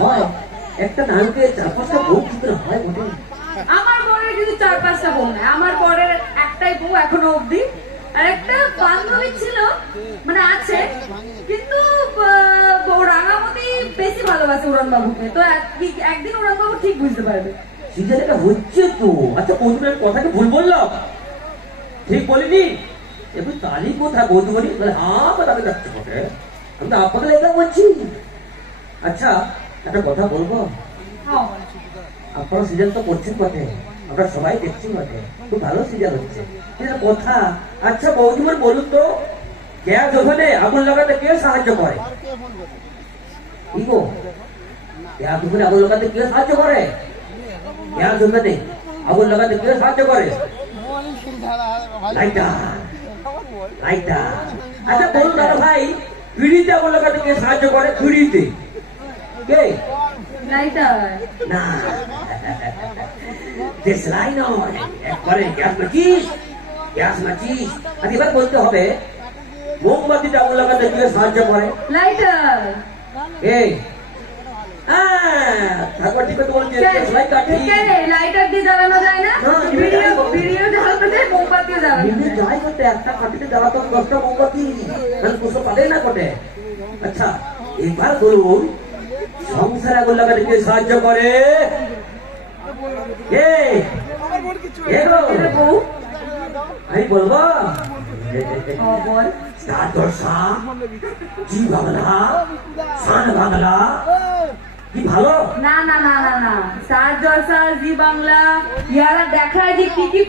হয় একটা নারীকে 4-5টা বউ কি করে হয় বটে? আমার বরের কিন্তু 4-5টা বউ নাই, আমার বরের একটাই বউ এখনো অবধি। আর একটা বান্ধবী ছিল, মানে আছে, কিন্তু রাঙামতি বেশি ভালোবাসে উড়ন বাবুকে। তো একদিন উড়ন বাবু ঠিক বুঝতে পারবে। সিজনটা হচ্ছে তো। আচ্ছা বৌদির কথাকে ভুল বললাম? ঠিক বলিনি? একটু তালি কোথায় বৌদি বলি? হ্যাঁ আমি যাচ্ছি বটে, আমি তো আপনাকে লেখা বলছি। আচ্ছা একটা কথা বলবো, আপনারা সিজন তো করছেন বটে, আমরা সবাই দেখছি বটে, খুব ভালো সিজন হচ্ছে, কিন্তু কথা। আচ্ছা বৌদিমন বলুন তো, গ্যাস ওভেনে আগুন লাগাতে কে সাহায্য করে? কি গো, গ্যাস ওভেনে আগুন লাগাতে কে সাহায্য করে? গ্যাস ওভেনে আগুন লাগাতে কে সাহায্য করে? Lighter, lighter. আচ্ছা বলুন দাদা ভাই, পিড়িতে আগুন লাগাতে কে সাহায্য করে? পিড়িতে কে? লাইটার না, দেশলাই নয়, একবারে গ্যাস মাচিস, গ্যাস মাচিস। আর এবার বলতে হবে, মোমবাতিটা আগুন লাগাতে কে সাহায্য করে? লাইটার। এই ঠাকুর ঠিক কথা বলছে, দেশলাই কাঠি। লাইটার দিয়ে জ্বালানো যায় না? ভিডিও জ্বালানো যায়, মোমবাতিও জ্বালানো যায়। যাই করতে একটা কাঠিতে জ্বালাতো 10টা মোমবাতি, কুসো পাবে না কোটে। আচ্ছা এবার বলুন, সংসার আগুন লাগাতে কে সাহায্য করে? আমি বলবো স্টার জলসা, জি বাংলা, শান বাংলা কি ভালো? না না না না না, স্টার জলসা, জি বাংলা, ইয়ারা দেখায় যে কি কি